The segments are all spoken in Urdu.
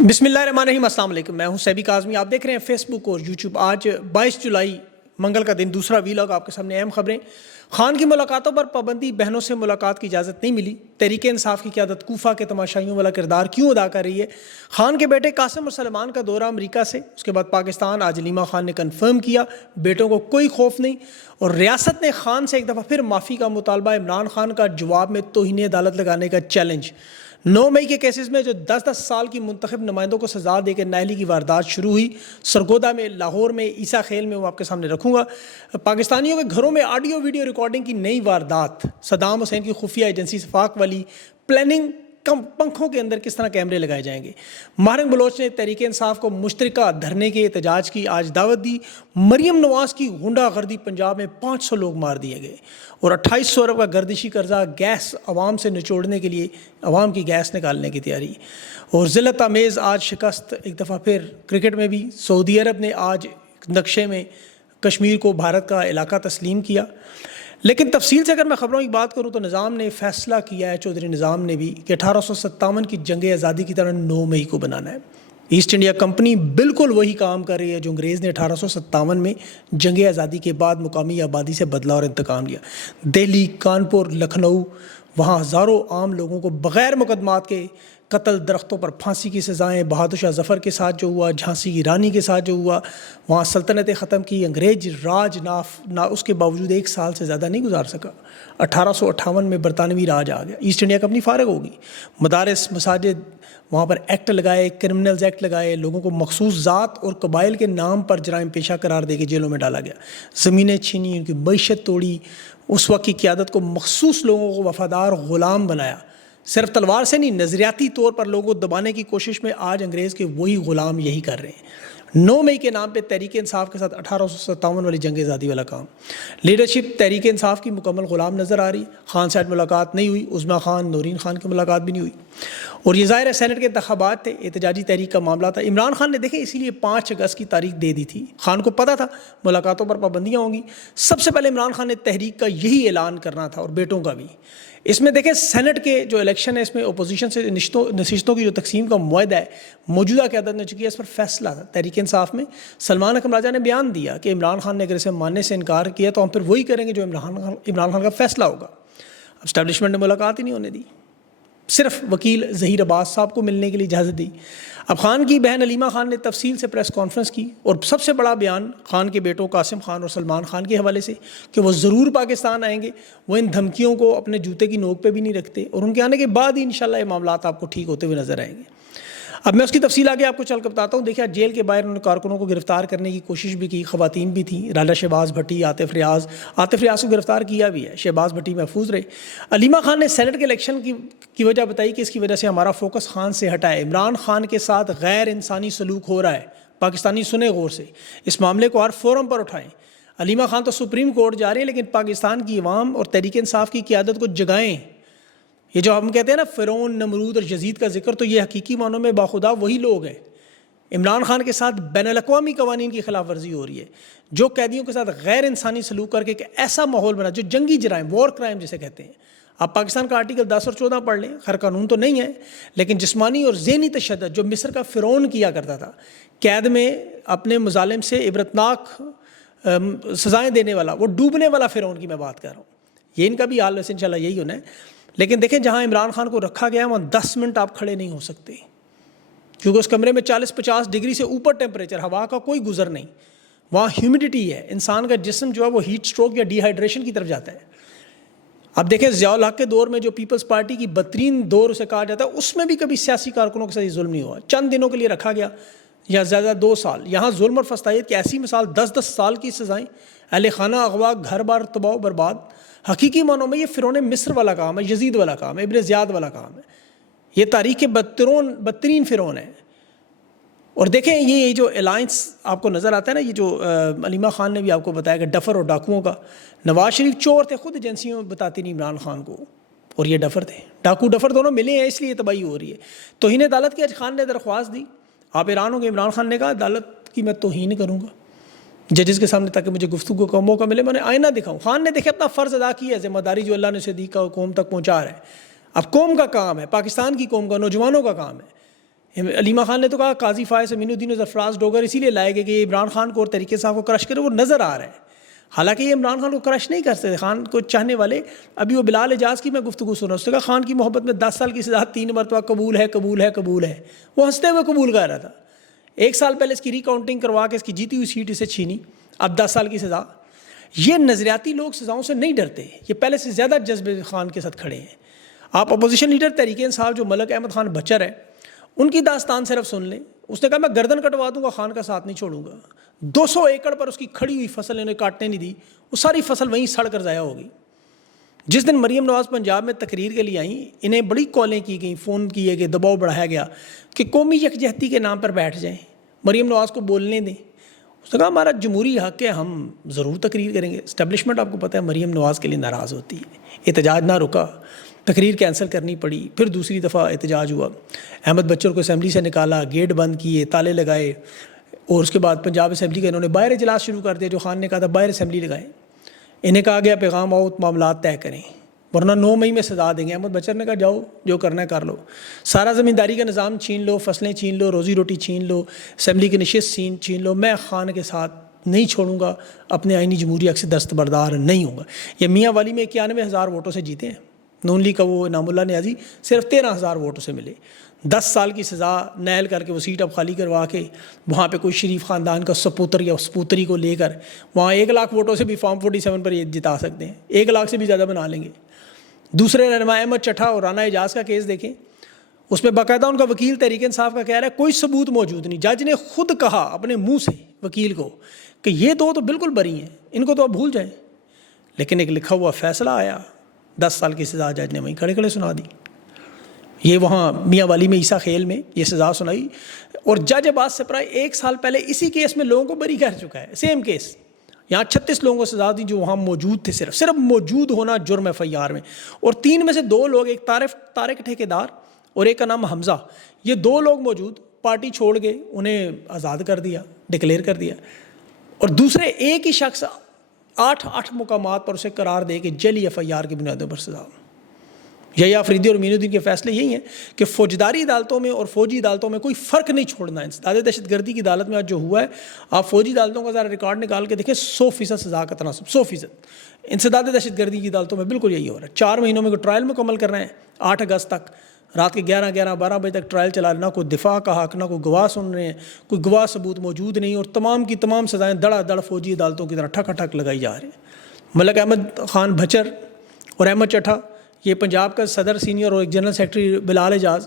بسم اللہ الرحمن الرحیم، السلام علیکم۔ میں ہوں سیبی کاظمی، آپ دیکھ رہے ہیں فیس بک اور یوٹیوب۔ آج 22 جولائی منگل کا دن، دوسرا ویلاگ آپ کے سامنے۔ اہم خبریں: خان کی ملاقاتوں پر پابندی، بہنوں سے ملاقات کی اجازت نہیں ملی۔ تحریک انصاف کی قیادت کوفہ کے تماشائیوں والا کردار کیوں ادا کر رہی ہے؟ خان کے بیٹے قاسم اور سلمان کا دورہ امریکہ سے، اس کے بعد پاکستان۔ آج علیمہ خان نے کنفرم کیا بیٹوں کو کوئی خوف نہیں، اور ریاست نے خان سے ایک دفعہ پھر معافی کا مطالبہ۔ عمران خان کا جواب میں توہین عدالت لگانے کا چیلنج۔ 9 مئی کے کیسز میں جو 10 سال کی منتخب نمائندوں کو سزا دے کے نااہلی کی واردات شروع ہوئی، سرگودا میں، لاہور میں، عیسیٰ خیل میں، وہ آپ کے سامنے رکھوں گا۔ پاکستانیوں کے گھروں میں آڈیو ویڈیو ریکارڈنگ کی نئی واردات، صدام حسین کی خفیہ ایجنسی صفاق والی پلاننگ، پنکھوں کے اندر کس طرح کیمرے لگائے جائیں گے۔ ماہرنگ بلوچ نے تحریک انصاف کو مشترکہ دھرنے کے احتجاج کی آج دعوت دی۔ مریم نواز کی غنڈہ گردی، پنجاب میں 500 لوگ مار دیے گئے، اور 2800 ارب کا گردشی قرضہ، گیس عوام سے نچوڑنے کے لیے عوام کی گیس نکالنے کی تیاری۔ اور ذلت آمیز آج شکست ایک دفعہ پھر کرکٹ میں بھی، سعودی عرب نے آج نقشے میں کشمیر کو بھارت کا علاقہ تسلیم کیا۔ لیکن تفصیل سے اگر میں خبروں کی بات کروں تو نظام نے فیصلہ کیا ہے، چودھری نظام نے بھی، کہ 1857 کی جنگ آزادی کی طرح 9 مئی کو بنانا ہے۔ ایسٹ انڈیا کمپنی بالکل وہی کام کر رہی ہے جو انگریز نے 1857 میں جنگ آزادی کے بعد مقامی آبادی سے بدلا اور انتقام لیا۔ دہلی، کانپور، لکھنؤ، وہاں ہزاروں عام لوگوں کو بغیر مقدمات کے قتل، درختوں پر پھانسی کی سزائیں، بہادر شاہ ظفر کے ساتھ جو ہوا، جھانسی کی رانی کے ساتھ جو ہوا، وہاں سلطنتیں ختم کی۔ انگریز راج اس کے باوجود 1 سال سے زیادہ نہیں گزار سکا۔ 1858 میں برطانوی راج آ گیا، ایسٹ انڈیا کمپنی فارغ ہوگی۔ مدارس، مساجد، وہاں پر ایکٹ لگائے، کرمنلز ایکٹ لگائے، لوگوں کو مخصوص ذات اور قبائل کے نام پر جرائم پیشہ قرار دے کے جیلوں میں ڈالا گیا۔ زمینیں چھینی، ان کی معیشت توڑی۔ اس وقت کی قیادت کو مخصوص لوگوں کو وفادار غلام بنایا، صرف تلوار سے نہیں، نظریاتی طور پر لوگوں کو دبانے کی کوشش میں آج انگریز کے وہی غلام یہی کر رہے ہیں۔ 9 مئی کے نام پہ تحریک انصاف کے ساتھ 1857 والی جنگ آزادی والا کام۔ لیڈرشپ تحریک انصاف کی مکمل غلام نظر آ رہی۔ خان سے ملاقات نہیں ہوئی، عظمیٰ خان، نورین خان کی ملاقات بھی نہیں ہوئی، اور یہ ظاہر ہے سینٹ کے انتخابات تھے، احتجاجی تحریک کا معاملہ تھا۔ عمران خان نے دیکھیں اسی لیے 5 اگست کی تاریخ دے دی تھی۔ خان کو پتہ تھا ملاقاتوں پر پابندیاں ہوں گی۔ سب سے پہلے عمران خان نے تحریک کا یہی اعلان کرنا تھا، اور بیٹوں کا بھی۔ اس میں دیکھیں سینٹ کے جو الیکشن ہے، اس میں اپوزیشن سے نشستوں کی جو تقسیم کا معاہدہ ہے، موجودہ قیادت نے چکی ہے، اس پر فیصلہ تھا تحریک انصاف میں۔ سلمان اکرم راجہ نے بیان دیا کہ عمران خان نے اگر اسے ماننے سے انکار کیا تو ہم پھر وہی کریں گے جو عمران خان کا فیصلہ ہوگا۔ اب اسٹیبلشمنٹ نے ملاقات ہی نہیں ہونے دی، صرف وکیل ظہیر عباس صاحب کو ملنے کے لیے اجازت دی۔ اب خان کی بہن علیمہ خان نے تفصیل سے پریس کانفرنس کی، اور سب سے بڑا بیان خان کے بیٹوں قاسم خان اور سلمان خان کے حوالے سے کہ وہ ضرور پاکستان آئیں گے۔ وہ ان دھمکیوں کو اپنے جوتے کی نوک پہ بھی نہیں رکھتے، اور ان کے آنے کے بعد ہی انشاءاللہ یہ معاملات آپ کو ٹھیک ہوتے ہوئے نظر آئیں گے۔ اب میں اس کی تفصیل آگے آپ کو چل کر بتاتا ہوں۔ دیکھیں جیل کے باہر انہوں نے کارکنوں کو گرفتار کرنے کی کوشش بھی کی، خواتین بھی تھیں، رالا شہباز بھٹی، عاطف ریاض کو گرفتار کیا بھی ہے، شہباز بھٹی محفوظ رہے۔ علیمہ خان نے سینٹ کے الیکشن کی وجہ بتائی کہ اس کی وجہ سے ہمارا فوکس خان سے ہٹا ہے، عمران خان کے ساتھ غیر انسانی سلوک ہو رہا ہے، پاکستانی سنیں غور سے، اس معاملے کو ہر فورم پر اٹھائیں۔ علیمہ خان تو سپریم کورٹ جا رہے ہیں، لیکن پاکستان کی عوام اور تحریک انصاف کی قیادت کو جگائیں۔ یہ جو ہم کہتے ہیں نا فرعون، نمرود اور یزید کا ذکر، تو یہ حقیقی معنوں میں باخدا وہی لوگ ہیں۔ عمران خان کے ساتھ بین الاقوامی قوانین کی خلاف ورزی ہو رہی ہے، جو قیدیوں کے ساتھ غیر انسانی سلوک کر کے ایک ایسا ماحول بنا جو جنگی جرائم، وار کرائم جسے کہتے ہیں۔ آپ پاکستان کا آرٹیکل 10 اور 14 پڑھ لیں، خیر قانون تو نہیں ہے، لیکن جسمانی اور ذہنی تشدد جو مصر کا فرعون کیا کرتا تھا، قید میں اپنے مظالم سے عبرتناک سزائیں دینے والا، وہ ڈوبنے والا فرعون کی میں بات کر رہا ہوں۔ یہ ان کا بھی حال ویسے انشاءاللہ یہی ہونا ہے۔ لیکن دیکھیں جہاں عمران خان کو رکھا گیا ہے، وہاں 10 منٹ آپ کھڑے نہیں ہو سکتے، کیونکہ اس کمرے میں 40-50 ڈگری سے اوپر ٹیمپریچر، ہوا کا کوئی گزر نہیں، وہاں ہیومیڈیٹی ہے، انسان کا جسم جو ہے وہ ہیٹ سٹروک یا ڈی ہائیڈریشن کی طرف جاتا ہے۔ اب دیکھیں ضیاء الحق کے دور میں جو پیپلز پارٹی کی بدترین دور اسے کہا جاتا ہے، اس میں بھی کبھی سیاسی کارکنوں کے ساتھ یہ ظلم نہیں ہوا۔ چند دنوں کے لیے رکھا گیا، یا زیادہ 2 سال۔ یہاں ظلم اور فسطائیت کی ایسی مثال، 10 سال کی سزائیں، اہل خانہ اغوا، گھر بار تباہ و برباد۔ حقیقی معنوں میں یہ فرعون مصر والا کام ہے، یزید والا کام ہے، ابن زیاد والا کام ہے۔ یہ تاریخ کے بدترین فرعون ہے۔ اور دیکھیں یہ جو الائنس آپ کو نظر آتا ہے نا، یہ جو علیمہ خان نے بھی آپ کو بتایا کہ ڈفر اور ڈاکوؤں کا، نواز شریف چور تھے، خود ایجنسیوں بتاتی نہیں عمران خان کو، اور یہ ڈفر تھے، ڈاکو ڈفر دونوں ملے ہیں، اس لیے تباہی ہو رہی ہے۔ توہین عدالت کی آج خان نے درخواست دی، آپ حیران ہوں گے، عمران خان نے کہا عدالت کی میں توہین کروں گا ججز کے سامنے تاکہ مجھے گفتگو کا موقع ملے، میں نے آئینہ دکھاؤں۔ خان نے دیکھے اپنا فرض ادا کیا ہے، ذمہ داری جو اللہ نے اسے دی کا قوم تک پہنچا رہا ہے۔ اب قوم کا کام ہے، پاکستان کی قوم کا، نوجوانوں کا کام ہے علیمہ خان نے تو کہا قاضی فائز امین الدین اور سرفراز ڈوگر اسی لیے لائے گئے کہ یہ عمران خان کو اور تحریک انصاف کو کرش کرے، وہ نظر آ رہا ہے. حالانکہ یہ عمران خان کو کرش نہیں کر سکتے. خان کو چاہنے والے، ابھی وہ بلال اعجاز کی میں گفتگو سن رہا ہوں، اس نے کہا خان کی محبت میں 10 سال کی سزا 3 مرتبہ قبول ہے قبول ہے قبول ہے. وہ ہنستے ہوئے قبول کر رہا تھا. 1 سال پہلے اس کی ری کاؤنٹنگ کروا کے اس کی جیتی ہوئی سیٹ اسے چھینی، اب 10 سال کی سزا. یہ نظریاتی لوگ سزاؤں سے نہیں ڈرتے، یہ پہلے سے زیادہ جذبے خان کے ساتھ کھڑے ہیں. آپ اپوزیشن لیڈر تحریک انصاف جو ملک احمد خان بچر ہے، ان کی داستان صرف سن لیں. اس نے کہا میں گردن کٹوا دوں گا، خان کا ساتھ نہیں چھوڑوں گا. 200 ایکڑ پر اس کی کھڑی ہوئی فصل انہیں کاٹنے نہیں دی، وہ ساری فصل وہیں سڑ کر ضائع ہو گئی. جس دن مریم نواز پنجاب میں تقریر کے لیے آئیں، انہیں بڑی کالیں کی گئیں، فون کیے گئے، دباؤ بڑھایا گیا کہ قومی یکجہتی کے نام پر بیٹھ جائیں، مریم نواز کو بولنے دیں. اس نے کہا ہمارا جمہوری حق ہے، ہم ضرور تقریر کریں گے. اسٹیبلشمنٹ آپ کو پتہ ہے مریم نواز کے لیے ناراض ہوتی ہے. احتجاج نہ رکا، تقریر کینسل کرنی پڑی، پھر دوسری دفعہ احتجاج ہوا. احمد بچر کو اسمبلی سے نکالا، گیٹ بند کیے، تالے لگائے، اور اس کے بعد پنجاب اسمبلی کا انہوں نے باہر اجلاس شروع کر دیا جو خان نے کہا تھا باہر اسمبلی لگائیں. انہیں کہا گیا پیغام آؤ معاملات طے کریں ورنہ 9 مئی میں سزا دیں گے. احمد بچر نے کہا جاؤ جو کرنا ہے کر لو، سارا زمینداری کا نظام چھین لو، فصلیں چھین لو، روزی روٹی چھین لو، اسمبلی کی نشست چھین لو، میں خان کے ساتھ نہیں چھوڑوں گا، اپنے آئینی جمہوری حق سے دستبردار نہیں ہوں گا. یہ میاں والی میں 91,000 ووٹوں سے جیتے ہیں. نون لیگ کا وہ انعام اللہ نیازی صرف 13,000 ووٹوں سے ملے. 10 سال کی سزا نیل کر کے وہ سیٹ اب خالی کروا کے وہاں پہ کوئی شریف خاندان کا سپوتر یا سپوتری کو لے کر وہاں 1 لاکھ ووٹوں سے بھی فارم 47 پر یہ جتا سکتے ہیں، 1 لاکھ سے بھی زیادہ بنا لیں گے. دوسرے رہنما احمد چٹھا اور رانا اعجاز کا کیس دیکھیں، اس میں باقاعدہ ان کا وکیل تحریک انصاف کا کہہ رہا ہے کوئی ثبوت موجود نہیں. جج نے خود کہا اپنے منہ سے وکیل کو کہ یہ دو تو بالکل بری ہیں، ان کو تو آپ بھول جائیں. لیکن ایک لکھا ہوا فیصلہ آیا، 10 سال کی سزا جج نے وہیں کھڑے کھڑے سنا دی. یہ وہاں میاں والی میں عیسیٰ خیل میں یہ سزا سنائی. اور جج عباس سپرائے 1 سال پہلے اسی کیس میں لوگوں کو بری کر چکا ہے، سیم کیس. یہاں 36 لوگوں کو سزا دی جو وہاں موجود تھے، صرف موجود ہونا جرم ہے FIR میں. اور 3 میں سے 2 لوگ، ایک طارق ٹھیکیدار اور ایک کا نام حمزہ، یہ 2 لوگ موجود، پارٹی چھوڑ گئے، انہیں آزاد کر دیا، ڈکلیئر کر دیا. اور دوسرے ایک ہی شخص 8 مقامات پر اسے قرار دے کہ جعلی FIR کی بنیادوں پر سزا. یحییٰ آفریدی اور امین الدین کے فیصلے یہی ہیں کہ فوجداری عدالتوں میں اور فوجی عدالتوں میں کوئی فرق نہیں چھوڑنا ہے. انسداد دہشت گردی کی عدالت میں آج جو ہوا ہے، آپ فوجی عدالتوں کا ذرا ریکارڈ نکال کے دیکھیں، 100% سزا کا تناسب، 100%. انسداد دہشت گردی کی عدالتوں میں بالکل یہی ہو رہا ہے. 4 مہینوں میں کوئی ٹرائل مکمل کر رہے ہیں، 8 اگست تک رات کے 11 بجے تک ٹرائل چلا، نہ کوئی دفاع کا حق، نہ کوئی گواہ سن رہے ہیں، کوئی گواہ ثبوت موجود نہیں، اور تمام کی تمام سزائیں دڑا دڑ فوجی عدالتوں کی طرح ٹھک ٹھک لگائی جا رہی ہیں. ملک احمد خان بچر اور احمد چٹھا، یہ پنجاب کا صدر سینئر اور ایک جنرل سیکرٹری بلال اعجاز،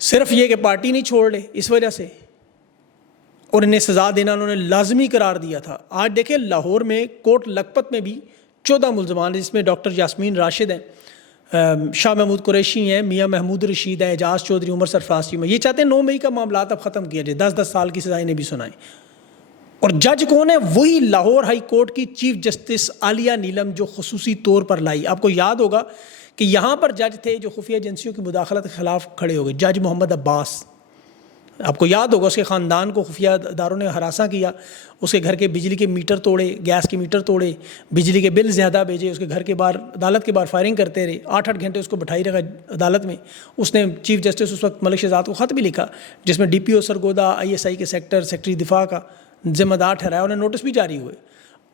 صرف یہ کہ پارٹی نہیں چھوڑ لے اس وجہ سے، اور انہیں سزا دینا انہوں نے لازمی قرار دیا تھا. آج دیکھیں لاہور میں کوٹ لکھپت میں بھی 14 ملزمان ہیں، جس میں ڈاکٹر یاسمین راشد ہیں، شاہ محمود قریشی ہیں، میاں محمود رشید ہیں، اعجاز چودھری، عمر سرفراز چیمہ. یہ چاہتے ہیں 9 مئی کا معاملات اب ختم کیا جائے، 10 سال کی سزائیں بھی سنائیں. اور جج کون ہے؟ وہی لاہور ہائی کورٹ کی چیف جسٹس عالیہ نیلم جو خصوصی طور پر لائی. آپ کو یاد ہوگا کہ یہاں پر جج تھے جو خفیہ ایجنسیوں کی مداخلت کے خلاف کھڑے ہو گئے، جج محمد عباس. آپ کو یاد ہوگا اس کے خاندان کو خفیہ اداروں نے ہراساں کیا، اس کے گھر کے بجلی کے میٹر توڑے، گیس کے میٹر توڑے، بجلی کے بل زیادہ بھیجے، اس کے گھر کے باہر عدالت کے باہر فائرنگ کرتے رہے، 8 گھنٹے اس کو بٹھائی رکھا عدالت میں. اس نے چیف جسٹس اس وقت ملک شہزاد کو خط بھی لکھا جس میں DPO سرگودا ISI کے سیکٹری دفاع کا ذمہ دار ٹھہرایا، انہیں نوٹس بھی جاری ہوئے.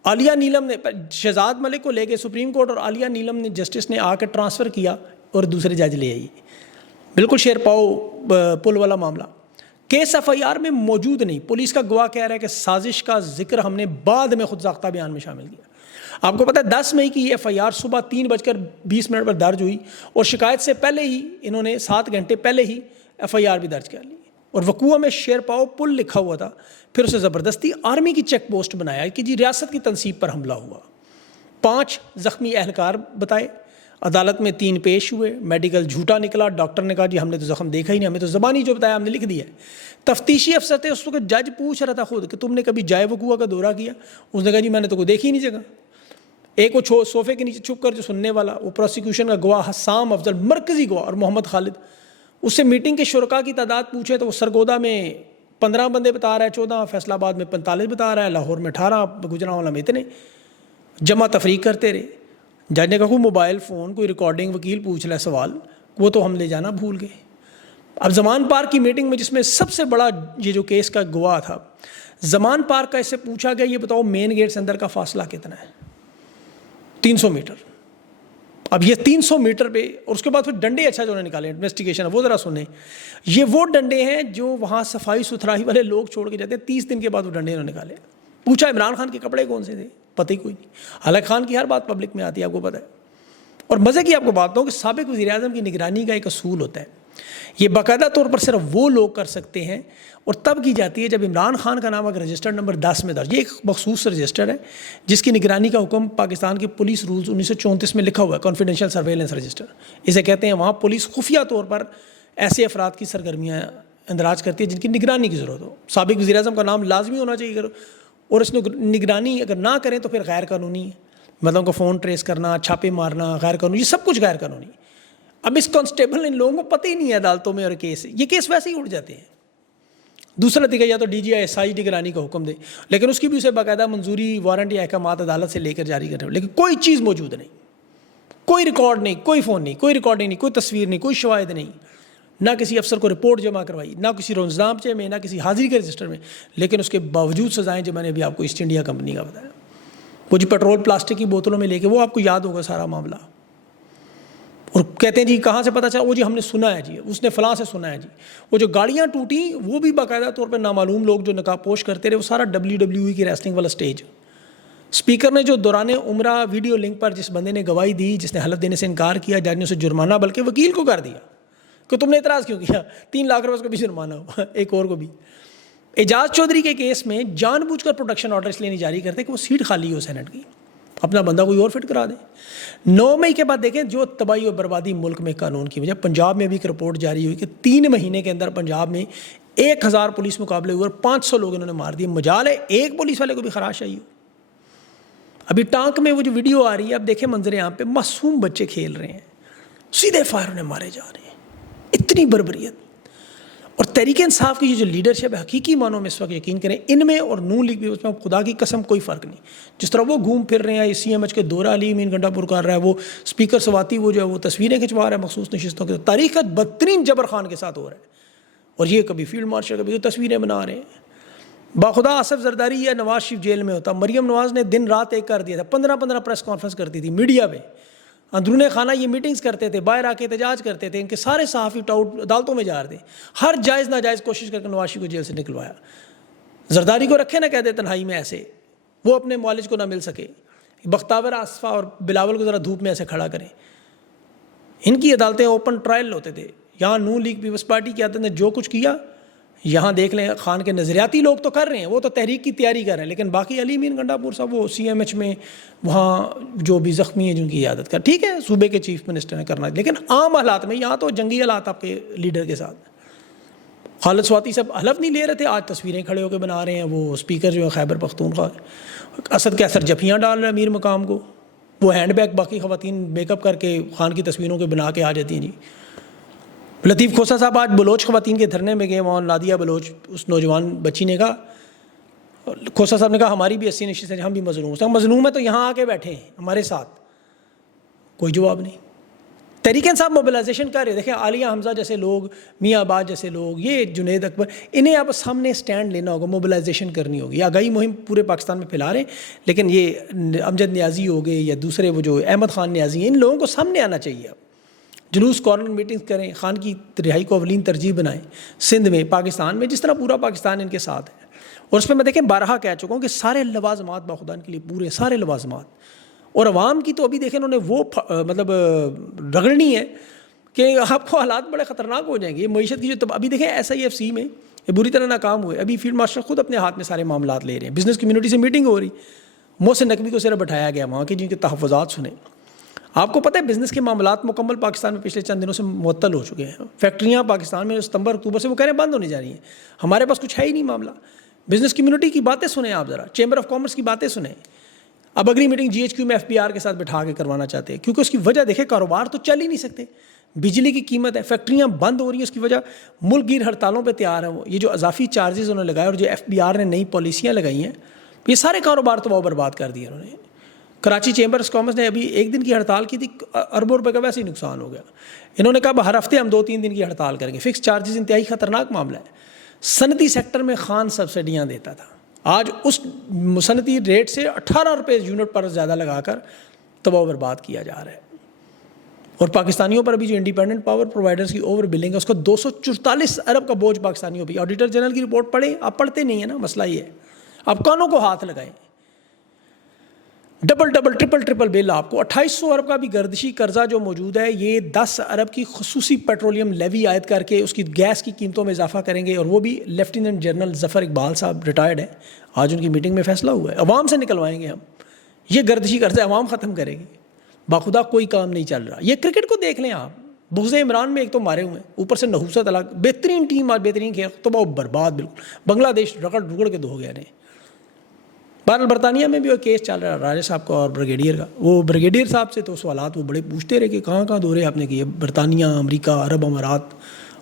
عالیہ نیلم نے شہزاد ملک کو لے کے سپریم کورٹ، اور عالیہ نیلم نے جسٹس نے آ کے ٹرانسفر کیا اور دوسرے جج لے آئی. بالکل شیر پاؤ پل والا معاملہ. کیس FIR میں موجود نہیں. پولیس کا گواہ کہہ رہا ہے کہ سازش کا ذکر ہم نے بعد میں خود ساختہ بیان میں شامل کیا. آپ کو پتہ ہے 10 مئی کی FIR صبح 3:20 پر درج ہوئی، اور شکایت سے پہلے ہی انہوں نے 7 گھنٹے پہلے ہی FIR بھی درج کر لی. اور وقوع میں شیر پاؤ پل لکھا ہوا تھا، پھر اسے زبردستی آرمی کی چیک پوسٹ بنایا کہ جی ریاست کی تنصیب پر حملہ ہوا. 5 زخمی اہلکار بتائے، عدالت میں 3 پیش ہوئے، میڈیکل جھوٹا نکلا، ڈاکٹر نے کہا جی ہم نے تو زخم دیکھا ہی نہیں، ہمیں تو زبانی جو بتایا ہم نے لکھ دیا ہے. تفتیشی افسر تھے، اس وقت جج پوچھ رہا تھا خود کہ تم نے کبھی جائے وقوع کا دورہ کیا؟ اس نے کہا جی میں نے تو کوئی دیکھی ہی نہیں جگہ. ایک وہ صوفے کے نیچے چھپ کر جو سننے والا، وہ پروسیکیوشن کا گواہ حسام افضل، مرکزی گواہ، اور محمد خالد. اس سے میٹنگ کے شرکاء کی تعداد پوچھے تو وہ سرگودا میں 15 بندے بتا رہا ہے، 14، فیصل آباد میں 45 بتا رہا ہے، لاہور میں 18، گجرانوالہ میں اتنے. جمع تفریق کرتے رہے. جج نے کہا کوئی موبائل فون، کوئی ریکارڈنگ، وکیل پوچھ رہا ہے سوال، وہ تو ہم لے جانا بھول گئے. اب زمان پارک کی میٹنگ میں جس میں سب سے بڑا یہ جو کیس کا گواہ تھا، زمان پارک کا اس سے پوچھا گیا یہ بتاؤ مین گیٹ سے اندر کا فاصلہ کتنا ہے؟ 300 میٹر. اب یہ 300 میٹر پہ، اور اس کے بعد پھر ڈنڈے اچھا جو انہوں نے نکالے انویسٹیگیشن، وہ ذرا سنیں. یہ وہ ڈنڈے ہیں جو وہاں صفائی ستھرائی والے لوگ چھوڑ کے جاتے ہیں. 30 دن کے بعد وہ ڈنڈے انہوں نے نکالے. پوچھا عمران خان کے کپڑے کون سے تھے؟ پتہ ہی کوئی نہیں. حالانکہ خان کی ہر بات پبلک میں آتی ہے، آپ کو پتہ ہے. اور مزے کی آپ کو بات کہ سابق وزیر اعظم کی نگرانی کا ایک اصول ہوتا ہے، یہ باقاعدہ طور پر صرف وہ لوگ کر سکتے ہیں اور تب کی جاتی ہے جب عمران خان کا نام اگر رجسٹرڈ نمبر 10 میں درج. یہ ایک مخصوص رجسٹر ہے جس کی نگرانی کا حکم پاکستان کے پولیس رولز 1934 میں لکھا ہوا ہے، کانفیڈینشیل سرویلنس رجسٹر اسے کہتے ہیں. وہاں پولیس خفیہ طور پر ایسے افراد کی سرگرمیاں اندراج کرتی ہے جن کی نگرانی کی ضرورت ہو. سابق وزیر اعظم کا نام لازمی ہونا چاہیے، اور اس نے نگرانی اگر نہ کریں تو پھر غیر قانونی ہے. مطلب کو فون ٹریس کرنا، چھاپے مارنا غیر قانونی، یہ سب کچھ غیر قانونی. اب اس کانسٹیبل ان لوگوں کو پتہ ہی نہیں ہے عدالتوں میں اور یہ کیس ویسے ہی اٹھ جاتے ہیں. دوسرا طریقہ یا تو D G I S I نگرانی کا حکم دے، لیکن اس کی بھی اسے باقاعدہ منظوری، وارنٹ یا احکامات عدالت سے لے کر جاری کرنے، لیکن کوئی چیز موجود نہیں، کوئی ریکارڈ نہیں، کوئی فون نہیں، کوئی ریکارڈنگ نہیں، کوئی تصویر نہیں، کوئی شواہد نہیں، نہ کسی افسر کو رپورٹ جمع کروائی، نہ کسی روزنامچے میں، نہ کسی حاضری کے رجسٹر میں. لیکن اس کے باوجود سزائیں جو میں نے ابھی آپ کو ایسٹ انڈیا کمپنی کا بتایا، وہ جو پیٹرول پلاسٹک کی بوتلوں میں لے کے، وہ آپ کو یاد ہوگا سارا معاملہ. اور کہتے ہیں جی کہاں سے پتہ چلا؟ وہ جی ہم نے سنا ہے، جی اس نے فلاں سے سنا ہے. جی وہ جو گاڑیاں ٹوٹیں وہ بھی باقاعدہ طور پہ نامعلوم لوگ جو نقاب پوش کرتے رہے، وہ سارا WWE کی ریسلنگ والا سٹیج. اسپیکر نے جو دوران عمرہ ویڈیو لنک پر جس بندے نے گواہی دی، جس نے حلف دینے سے انکار کیا، جج نے اسے جرمانہ بلکہ وکیل کو کر دیا کہ تم نے اعتراض کیوں کیا، 3 لاکھ روپے اس کو بھی جرمانہ ہوا، ایک اور کو بھی. اعجاز چودھری کے کیس میں جان بوجھ کر پروٹیکشن آرڈر اس لیے نہیں جاری کرتے کہ وہ سیٹ خالی ہو سینٹ کی، اپنا بندہ کوئی اور فٹ کرا دیں. 9 مئی کے بعد دیکھیں جو تباہی اور بربادی ملک میں قانون کی وجہ. پنجاب میں بھی ایک رپورٹ جاری ہوئی کہ 3 مہینے کے اندر پنجاب میں 1000 پولیس مقابلے ہوئے اور 500 لوگ انہوں نے مار دیے. مجال ہے ایک پولیس والے کو بھی خراش آئی ہو. ابھی ٹانک میں وہ جو ویڈیو آ رہی ہے، اب دیکھیں منظر یہاں پہ معصوم بچے کھیل رہے ہیں، سیدھے فائر انہیں مارے جا رہے ہیں. اتنی بربریت. اور تحریک انصاف کی یہ جو لیڈرشپ ہے، حقیقی معنوں میں اس وقت یقین کریں ان میں اور نون لیگ بھی، اس میں خدا کی قسم کوئی فرق نہیں. جس طرح وہ گھوم پھر رہے ہیں، CMH کے دورہ علی امین گنڈا پور کر رہا ہے، وہ اسپیکر سواتی وہ جو ہے وہ تصویریں کھنچوا رہا ہے مخصوص نشستوں کے. تاریخ کا بدترین جبر خان کے ساتھ ہو رہا ہے، اور یہ کبھی فیلڈ مارشل، کبھی تو تصویریں بنا رہے ہیں. باخدا آصف زرداری یا نواز شریف جیل میں ہوتا، مریم نواز نے دن رات ایک کر دیا تھا. 15 پریس کانفرنس کرتی تھی میڈیا پہ، اندرون خانہ یہ میٹنگز کرتے تھے، باہر آ کے احتجاج کرتے تھے. ان کے سارے صحافی ٹاؤٹ عدالتوں میں جا رہے تھے. ہر جائز ناجائز کوشش کر کے نواز شریف کو جیل سے نکلوایا. زرداری کو رکھے نہ کہہ دے تنہائی میں ایسے، وہ اپنے معالج کو نہ مل سکے. بختاور آصفہ اور بلاول کو ذرا دھوپ میں ایسے کھڑا کریں. ان کی عدالتیں اوپن ٹرائل ہوتے تھے. یہاں نون لیگ پیپلز پارٹی کی عدالت نے جو کچھ کیا، یہاں دیکھ لیں خان کے نظریاتی لوگ تو کر رہے ہیں، وہ تو تحریک کی تیاری کر رہے ہیں، لیکن باقی علی امین گنڈا پور صاحب وہ CMH میں وہاں جو بھی زخمی ہیں جن کی عیادت کر، ٹھیک ہے صوبے کے چیف منسٹر نے کرنا، لیکن عام حالات میں یہاں تو جنگی حالات آپ کے لیڈر کے ساتھ. خالد سواتی صاحب حلف نہیں لے رہے تھے، آج تصویریں کھڑے ہو کے بنا رہے ہیں. وہ اسپیکر جو ہے خیبر پختونخوا، اسد کیسر جفیاں ڈال رہے ہیں امیر مقام کو. وہ ہینڈ بیگ باقی خواتین میک اپ کر کے خان کی تصویروں کے بنا کے آ جاتی ہیں. جی لطیف کھوسا صاحب آج بلوچ خواتین کے دھرنے میں گئے، وہاں نادیہ بلوچ اس نوجوان بچی نے کہا، کھوسا صاحب نے کہا ہماری بھی 80 نشست ہے، ہم بھی مظلوم ہے تو یہاں آ کے بیٹھے ہیں ہمارے ساتھ. کوئی جواب نہیں. تحریک انصاف موبلائزیشن کر رہے. دیکھیں عالیہ حمزہ جیسے لوگ، میاں آباد جیسے لوگ، یہ جنید اکبر، انہیں آپ سامنے سٹینڈ لینا ہوگا، موبلائزیشن کرنی ہوگی. آگاہی مہم پورے پاکستان میں پھیلا رہے ہیں، لیکن یہ امجد نیازی ہو گئے یا دوسرے وہ جو احمد خان نیازی ہیں، ان لوگوں کو سامنے آنا چاہیے. اب جلوس کارنر میٹنگز کریں، خان کی رہائی کو اولین ترجیح بنائیں. سندھ میں، پاکستان میں، جس طرح پورا پاکستان ان کے ساتھ ہے. اور اس میں دیکھیں بارہا کہہ چکا ہوں کہ سارے لوازمات باخدا ان کے لیے پورے، سارے لوازمات. اور عوام کی تو ابھی دیکھیں انہوں نے وہ مطلب رگڑنی ہے کہ آپ کو حالات بڑے خطرناک ہو جائیں گے. یہ معیشت کی جو ابھی دیکھیں SIFC میں یہ بری طرح ناکام ہوئے. ابھی فیلڈ مارشل خود اپنے ہاتھ میں سارے معاملات لے رہے ہیں. بزنس کمیونٹی سے میٹنگ ہو رہی، محسن نقوی کو صرف بٹھایا گیا وہاں کے جن کے تحفظات سنیں. آپ کو پتہ ہے بزنس کے معاملات مکمل پاکستان میں پچھلے چند دنوں سے معطل ہو چکے ہیں. فیکٹریاں پاکستان میں ستمبر اکتوبر سے وہ کہہ رہے ہیں بند ہونے جا رہی ہیں. ہمارے پاس کچھ ہے ہی نہیں معاملہ. بزنس کمیونٹی کی باتیں سنیں آپ ذرا، چیمبر آف کامرس کی باتیں سنیں. اب اگلی میٹنگ GHQ میں FBR کے ساتھ بٹھا کے کروانا چاہتے ہیں، کیونکہ اس کی وجہ دیکھیں کاروبار تو چل ہی نہیں سکتے. بجلی کی قیمت ہے، فیکٹریاں بند ہو رہی ہیں، اس کی وجہ ملک گیر ہڑتالوں پہ تیار ہیں. یہ جو اضافی چارجز انہوں نے لگائے اور جو FBR نے نئی پالیسیاں لگائی ہیں، یہ سارے کاروبار تو وہ برباد کر دیے انہوں نے. کراچی چیمبر آف کامرس نے ابھی ایک دن کی ہڑتال کی تھی, اربوں روپے کا ویسے ہی نقصان ہو گیا. انہوں نے کہا ہر ہفتے ہم 2-3 دن کی ہڑتال کریں گے. فکس چارجز انتہائی خطرناک معاملہ ہے. صنعتی سیکٹر میں خان سبسڈیاں دیتا تھا, آج اس صنعتی ریٹ سے 18 روپے یونٹ پر زیادہ لگا کر تباہ و برباد کیا جا رہا ہے. اور پاکستانیوں پر بھی جو انڈیپینڈنٹ پاور پرووائڈرز کی اوور بلنگ ہے, اس کو 244 ارب کا بوجھ پاکستانیوں پہ. آڈیٹر جنرل کی رپورٹ پڑھیں, آپ پڑھتے نہیں ہیں نا, مسئلہ یہ ہے. آپ کانوں کو ہاتھ لگائیں. ڈبل ٹرپل بل آپ کو. 2800 ارب کا بھی گردشی قرضہ جو موجود ہے, یہ 10 ارب کی خصوصی پیٹرولیم لیوی عائد کر کے اس کی گیس کی قیمتوں میں اضافہ کریں گے, اور وہ بھی لیفٹیننٹ جنرل ظفر اقبال صاحب ریٹائرڈ ہیں, آج ان کی میٹنگ میں فیصلہ ہوا ہے, عوام سے نکلوائیں گے ہم. یہ گردشی قرضہ عوام ختم کرے گی. باخدا کوئی کام نہیں چل رہا. یہ کرکٹ کو دیکھ لیں آپ, بغض عمران میں ایک تو مارے ہوئے ہیں, اوپر سے نحوست الگ. بہترین ٹیم آج بہترین کھیل, تو بہت برباد بالکل. بنگلہ دیش رگڑ کے دھو گیا نے. بہرحال برطانیہ میں بھی وہ کیس چل رہا ہے راجہ صاحب کا اور بریگیڈیئر کا. وہ بریگیڈیئر صاحب سے تو سوالات وہ بڑے پوچھتے رہے کہ کہاں دورے آپ نے کیے, برطانیہ, امریکہ, عرب امارات,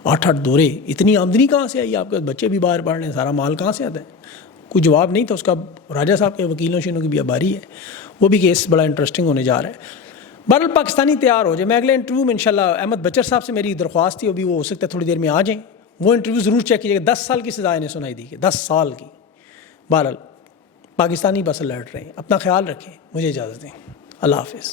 8 دورے. اتنی آمدنی کہاں سے آئی, آپ کے بچے بھی باہر پڑھ رہے ہیں, سارا مال کہاں سے آتا ہے؟ کوئی جواب نہیں تھا اس کا. راجہ صاحب کے وکیلوں شینوں کی بھی آباری ہے. وہ بھی کیس بڑا انٹرسٹنگ ہونے جا رہا ہے. بہرحال پاکستانی تیار ہو جائے. میں اگلے انٹرویو میں انشاءاللہ احمد بچر صاحب سے میری درخواست تھی, ابھی وہ ہو سکتا ہے تھوڑی دیر میں آ جائیں. وہ انٹرویو ضرور چیک کیجیے گا. 10 سال کی سزا انہیں سنائی دی ہے, 10 سال کی. بہرحال پاکستانی بس لڑ رہے ہیں. اپنا خیال رکھیں. مجھے اجازت دیں. اللہ حافظ.